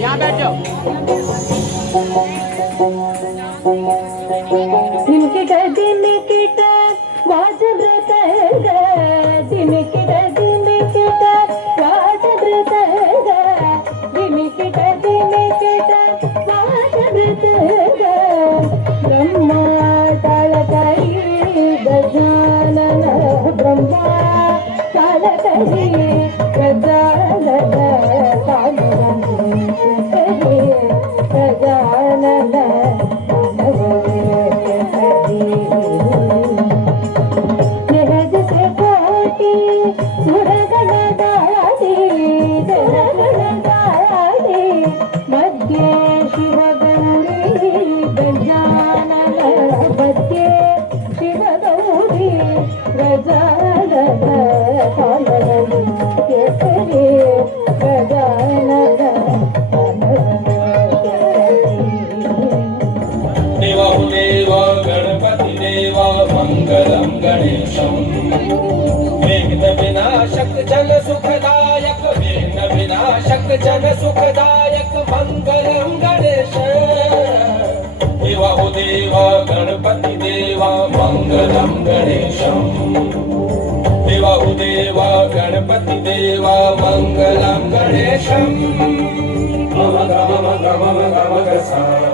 यहाँ बैठ जाओ। दिनकिट दिनकिट वाजवृत दिनकिट दिनकिट वाजवृत दिनकिट दिनकिट वाजवृत ब्रह्मा तालकरी गजानन ब्रह्मा तालकरी गजानन गजानन मध्ये शिवगौरी गजानन मध्ये शिवगौरी गजानन केसरी गजानन देव गणपति देवा मंगलम गणेशम विघ्न विनाशक जन सुखदायक विघ्न विनाशक जन सुखदायक मंगलम गणेश देव गणपति देवा मंगलम गणेशम देव गणपति देवा मंगलम गणेशम गम गम गम गम गम गम